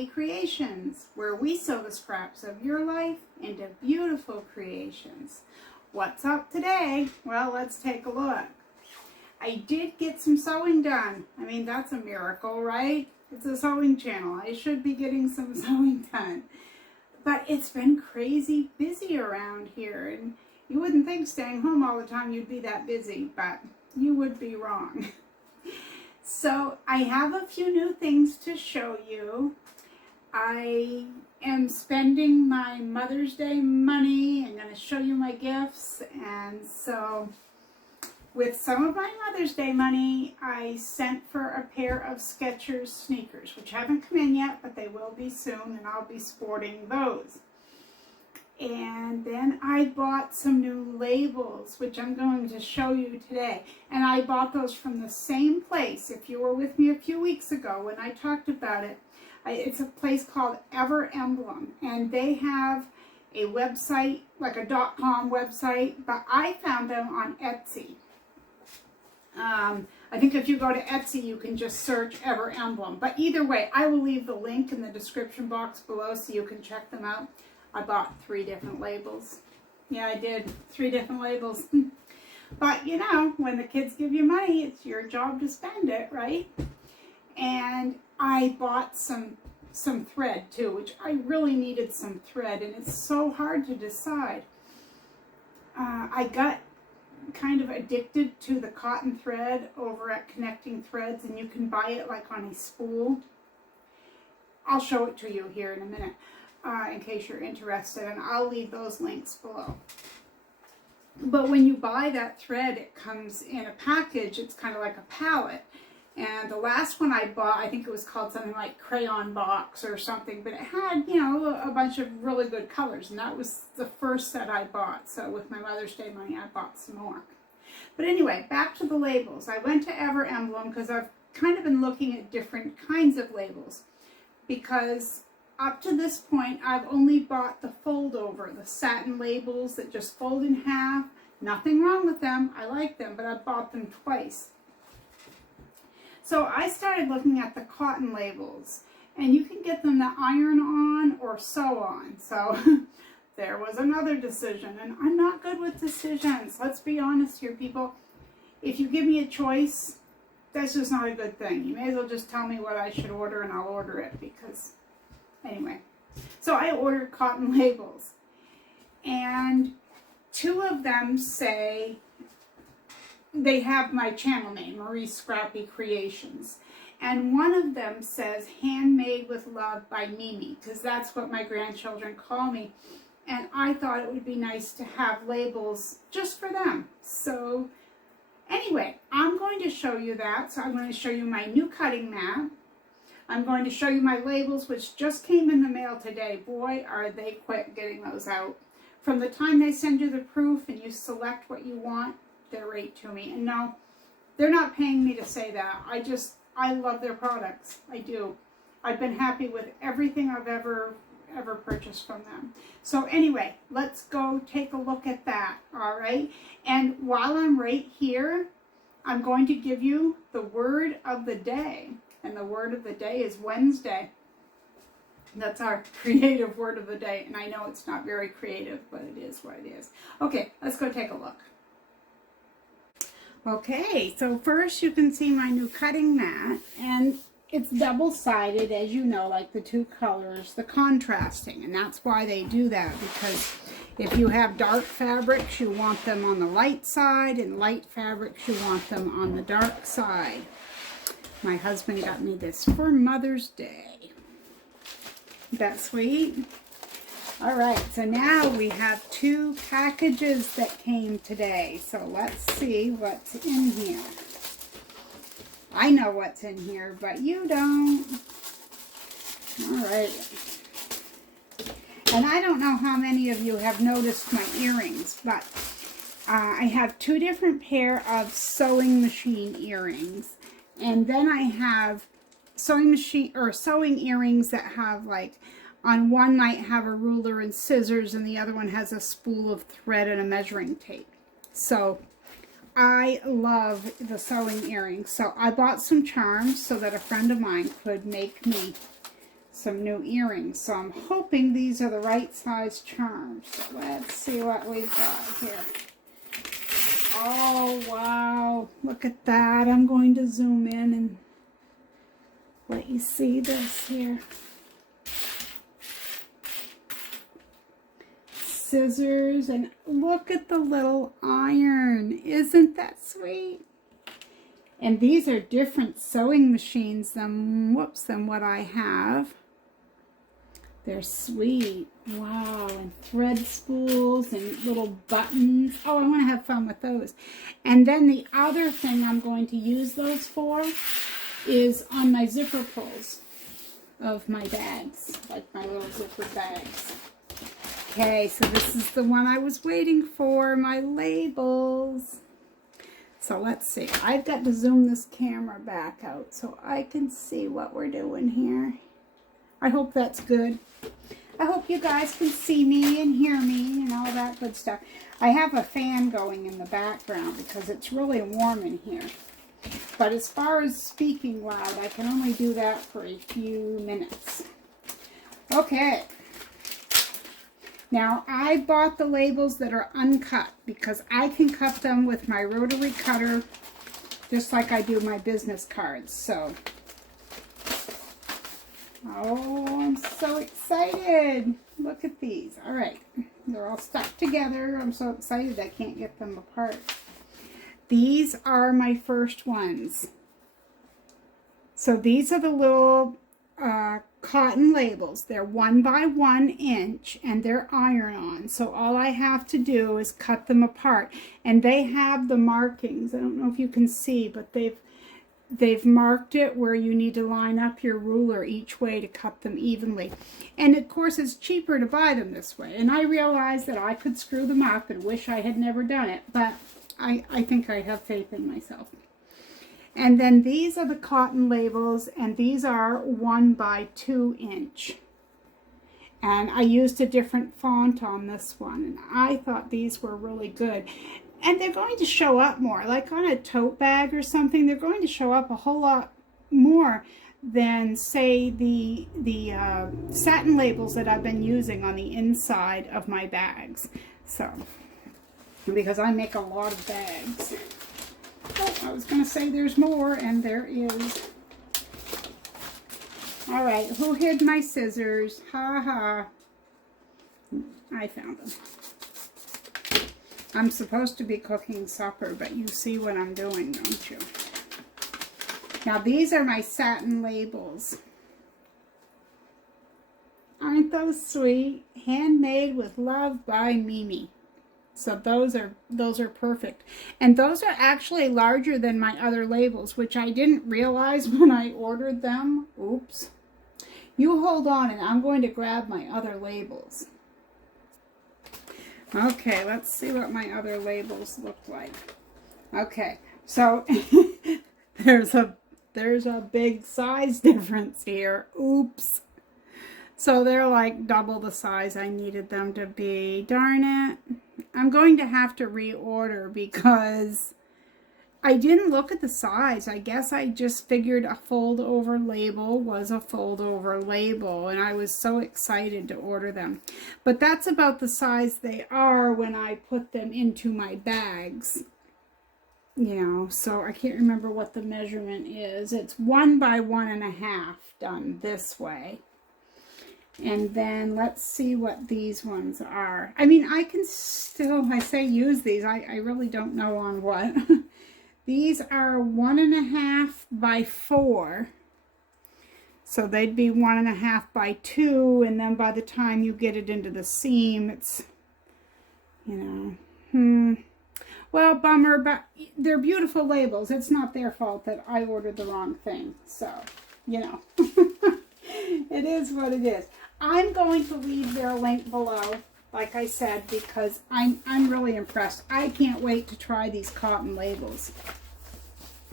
Scrappy Creations, where we sew the scraps of your life into beautiful creations. What's up today? Well, let's take a look. I did get some sewing done. I mean, that's a miracle, right? It's a sewing channel. I should be getting some sewing done. But it's been crazy busy around here, and you wouldn't think staying home all the time you'd be that busy, but you would be wrong. So I have a few new things to show you. I am spending my Mother's Day money. I'm going to show you my gifts. And so with some of my Mother's Day money, I sent for a pair of Skechers sneakers, which haven't come in yet, but they will be soon, and I'll be sporting those. And then I bought some new labels, which I'm going to show you today. And I bought those from the same place. If you were with me a few weeks ago when I talked about it, it's a place called EverEmblem. And they have a website, like a .com website, but I found them on Etsy. I think if you go to Etsy, you can just search EverEmblem. But either way, I will leave the link in the description box below so you can check them out. I bought 3 different labels. Yeah, I did. 3 different labels. But, you know, when the kids give you money, it's your job to spend it, right? And I bought some thread, too, which I really needed some thread, and it's so hard to decide. I got kind of addicted to the cotton thread over at Connecting Threads, and you can buy it like on a spool. I'll show it to you here in a minute. In case you're interested, and I'll leave those links below. But when you buy that thread, it comes in a package. It's kind of like a palette. And the last one I bought, I think it was called something like Crayon Box or something, but it had, you know, a bunch of really good colors, and that was the first set I bought. So with my Mother's Day money, I bought some more. But anyway, back to the labels. I went to EverEmblem because I've kind of been looking at different kinds of labels, because up to this point, I've only bought the fold over, the satin labels that just fold in half. Nothing wrong with them. I like them, but I've bought them twice. So I started looking at the cotton labels, and you can get them to iron on or sew on. So there was another decision, and I'm not good with decisions. Let's be honest here, people. If you give me a choice, that's just not a good thing. You may as well just tell me what I should order, and I'll order it, because anyway, so I ordered cotton labels, and 2 of them say, they have my channel name, Marie Scrappy Creations, and one of them says Handmade with Love by Mimi, because that's what my grandchildren call me, and I thought it would be nice to have labels just for them. So anyway, I'm going to show you that. So I'm going to show you my new cutting mat. I'm going to show you my labels, which just came in the mail today. Boy, are they quick getting those out. From the time they send you the proof and you select what you want, they're right to me. And no, they're not paying me to say that. I love their products. I do. I've been happy with everything I've ever purchased from them. So anyway, let's go take a look at that, all right? And while I'm right here, I'm going to give you the word of the day. And the word of the day is Wednesday. That's our creative word of the day. And I know it's not very creative, but it is what it is. Okay, let's go take a look. Okay, so first you can see my new cutting mat. And it's double-sided, as you know, like the 2 colors, the contrasting. And that's why they do that, because if you have dark fabrics, you want them on the light side, and light fabrics, you want them on the dark side. My husband got me this for Mother's Day. That's sweet. All right, so now we have 2 packages that came today. So let's see what's in here. I know what's in here, but you don't. All right. And I don't know how many of you have noticed my earrings, but I have 2 different pair of sewing machine earrings. And then I have sewing earrings that have, like, on one might have a ruler and scissors, and the other one has a spool of thread and a measuring tape. So I love the sewing earrings. So I bought some charms so that a friend of mine could make me some new earrings. So I'm hoping these are the right size charms. So let's see what we've got here. Oh, wow. Look at that. I'm going to zoom in and let you see this here. Scissors, and look at the little iron. Isn't that sweet? And these are different sewing machines than what I have. They're sweet. Wow, and thread spools and little buttons. Oh, I want to have fun with those. And then the other thing I'm going to use those for is on my zipper pulls of my bags, like my little zipper bags. Okay, so this is the one I was waiting for, my labels. So let's see. I've got to zoom this camera back out so I can see what we're doing here. I hope that's good. I hope you guys can see me and hear me and all that good stuff. I have a fan going in the background because it's really warm in here. But as far as speaking loud, I can only do that for a few minutes. Okay. Now, I bought the labels that are uncut because I can cut them with my rotary cutter just like I do my business cards. So, oh, I'm so excited. Look at these. All right. They're all stuck together. I'm so excited I can't get them apart. These are my first ones. So these are the little cotton labels. They're 1 by 1 inch and they're iron-on. So all I have to do is cut them apart. And they have the markings. I don't know if you can see, but they've marked it where you need to line up your ruler each way to cut them evenly. And of course it's cheaper to buy them this way. And I realize that I could screw them up and wish I had never done it, but I think I have faith in myself. And then these are the cotton labels, and these are 1 by 2 inch. And I used a different font on this one, and I thought these were really good. And they're going to show up more, like on a tote bag or something. They're going to show up a whole lot more than, say, the satin labels that I've been using on the inside of my bags. So, because I make a lot of bags. Oh, I was going to say there's more, and there is. All right, who hid my scissors? Ha ha. I found them. I'm supposed to be cooking supper, but you see what I'm doing, don't you? Now, these are my satin labels. Aren't those sweet? Handmade with love by Mimi. So those are perfect. And those are actually larger than my other labels, which I didn't realize when I ordered them. Oops. You hold on and I'm going to grab my other labels. Okay, let's see what my other labels look like. Okay, so there's a big size difference here. Oops. So they're like double the size I needed them to be. Darn it. I'm going to have to reorder because I didn't look at the size. I guess I just figured a fold over label was a fold over label, and I was so excited to order them. But that's about the size they are when I put them into my bags. You know, so I can't remember what the measurement is. It's 1 by 1.5 done this way. And then let's see what these ones are. I mean, I can still, I say use these. I really don't know on what. These are 1.5 by 4. So they'd be 1.5 by 2. And then by the time you get it into the seam, it's, you know, well, bummer, but they're beautiful labels. It's not their fault that I ordered the wrong thing. So, you know, it is what it is. I'm going to leave their link below, like I said, because I'm really impressed. I can't wait to try these cotton labels.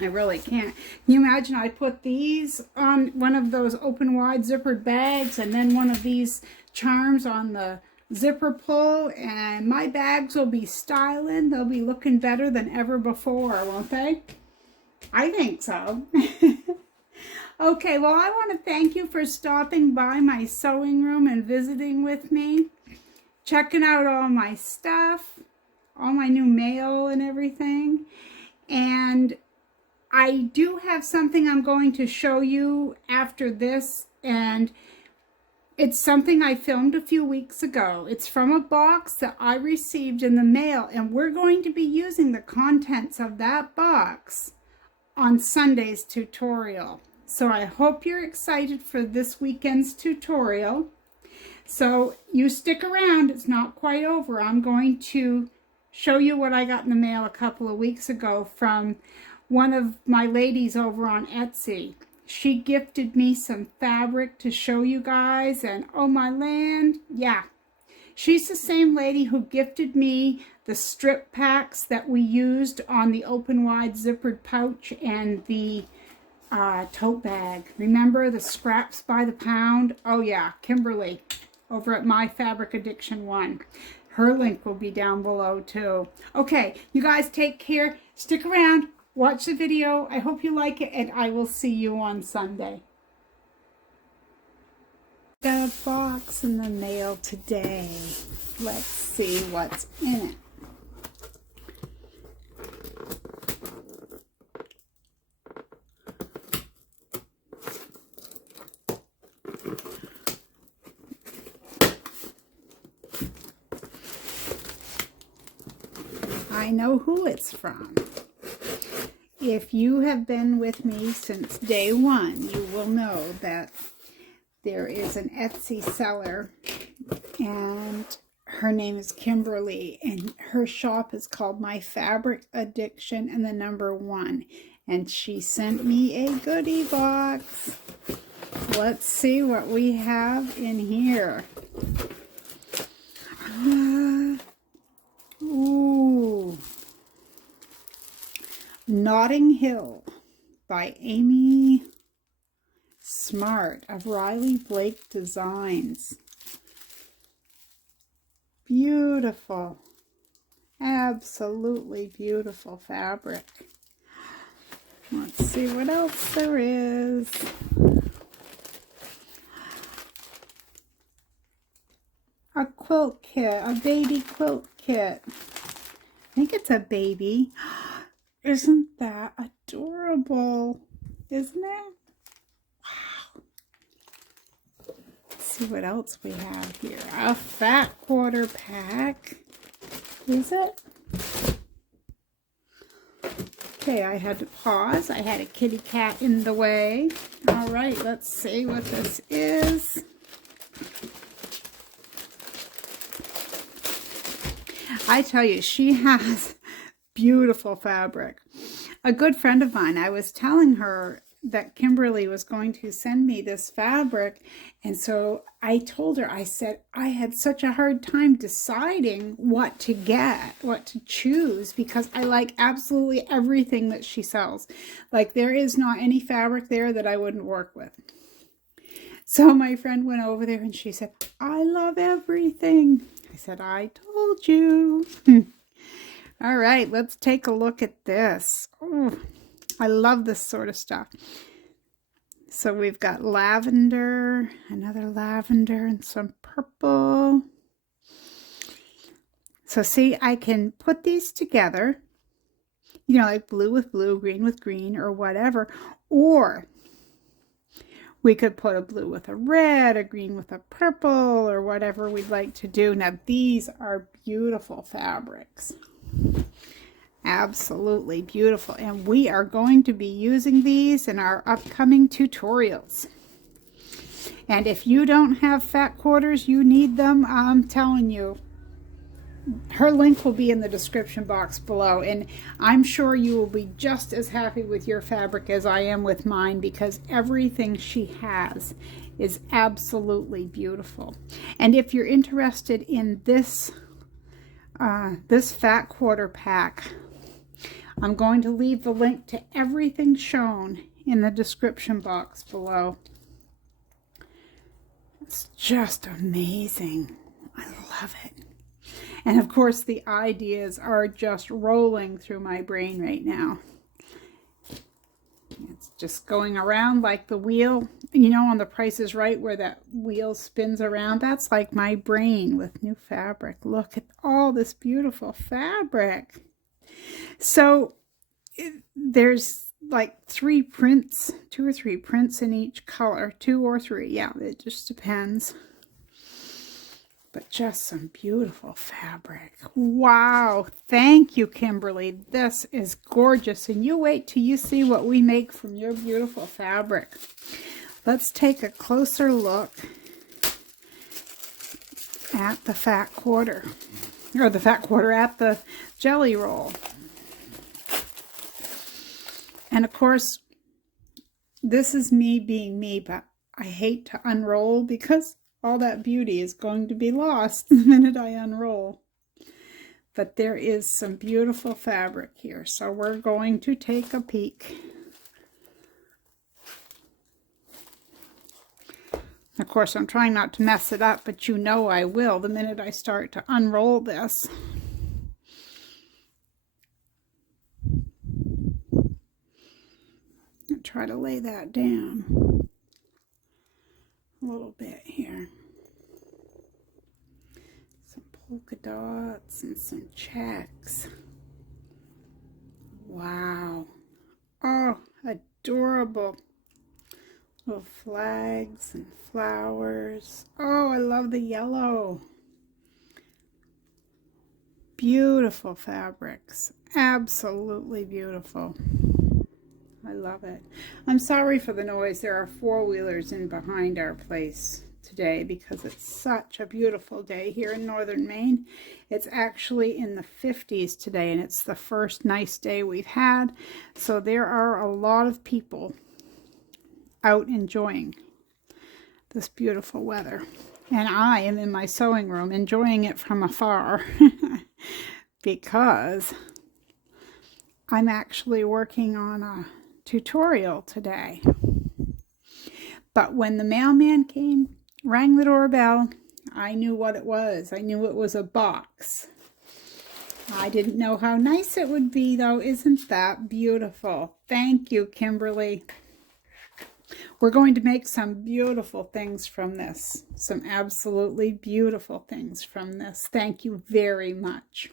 I really can't. Can you imagine I put these on one of those open wide zippered bags and then one of these charms on the zipper pull, and my bags will be styling. They'll be looking better than ever before, won't they? I think so. Okay, well, I want to thank you for stopping by my sewing room and visiting with me, checking out all my stuff, all my new mail and everything. And I do have something I'm going to show you after this, and it's something I filmed a few weeks ago. It's from a box that I received in the mail, and we're going to be using the contents of that box on Sunday's tutorial. So I hope you're excited for this weekend's tutorial. So you stick around, it's not quite over. I'm going to show you what I got in the mail a couple of weeks ago from one of my ladies over on Etsy. She gifted me some fabric to show you guys, and oh my land, yeah. She's the same lady who gifted me the strip packs that we used on the open wide zippered pouch and the tote bag. Remember the scraps by the pound? Oh yeah, Kimberly over at My Fabric Addiction 1. Her link will be down below too. Okay, you guys take care. Stick around. Watch the video. I hope you like it, and I will see you on Sunday. Got a box in the mail today. Let's see what's in it. I know who it's from. If you have been with me since day one, you will know that there is an Etsy seller, and her name is Kimberly, and her shop is called My Fabric Addiction and the number 1. And she sent me a goodie box. Let's see what we have in here. Ooh. Notting Hill by Amy Smart of Riley Blake Designs. Beautiful. Absolutely beautiful fabric. Let's see what else there is. A quilt kit, a baby quilt kit. I think it's a baby. Isn't that adorable? Isn't it? Wow. Let's see what else we have here. A fat quarter pack. Is it? Okay, I had to pause. I had a kitty cat in the way. All right, let's see what this is. I tell you, she has beautiful fabric. A good friend of mine, I was telling her that Kimberly was going to send me this fabric, and so I told her, I said, I had such a hard time deciding what to get, what to choose, because I like absolutely everything that she sells. Like, there is not any fabric there that I wouldn't work with. So my friend went over there and she said, I love everything. I said, I told you. All right, let's take a look at this. Oh, I love this sort of stuff. So we've got lavender, another lavender, and some purple. So see, I can put these together, you know, like blue with blue, green with green, or whatever. Or we could put a blue with a red, a green with a purple, or whatever we'd like to do. Now, these are beautiful fabrics. Absolutely beautiful. And we are going to be using these in our upcoming tutorials. And if you don't have fat quarters, you need them, I'm telling you. Her link will be in the description box below, and I'm sure you will be just as happy with your fabric as I am with mine, because everything she has is absolutely beautiful. And if you're interested in this this fat quarter pack, I'm going to leave the link to everything shown in the description box below. It's just amazing. I love it. And of course, the ideas are just rolling through my brain right now. It's just going around like the wheel, you know, on The Price is Right, where that wheel spins around. That's like my brain with new fabric. Look at all this beautiful fabric. So there's like 3 prints, 2 or 3 prints in each color, 2 or 3. Yeah, it just depends. But just some beautiful fabric. Wow. Thank you, Kimberly. This is gorgeous. And you wait till you see what we make from your beautiful fabric. Let's take a closer look at the fat quarter. Or the fat quarter, at the jelly roll. And of course, this is me being me, but I hate to unroll because all that beauty is going to be lost the minute I unroll. But there is some beautiful fabric here, so we're going to take a peek. Of course, I'm trying not to mess it up, but you know I will the minute I start to unroll this. I'll try to lay that down a little bit here. Some polka dots and some checks. Wow. Oh, adorable. Little flags and flowers. Oh, I love the yellow. Beautiful fabrics. Absolutely beautiful. I love it. I'm sorry for the noise. There are 4-wheelers in behind our place today because it's such a beautiful day here in northern Maine. It's actually in the 50s today, and it's the first nice day we've had. So there are a lot of people out enjoying this beautiful weather. And I am in my sewing room enjoying it from afar because I'm actually working on a tutorial today. But when the mailman came, rang the doorbell, I knew what it was. I knew it was a box. I didn't know how nice it would be, though. Isn't that beautiful? Thank you, Kimberly. We're going to make some beautiful things from this. Some absolutely beautiful things from this. Thank you very much.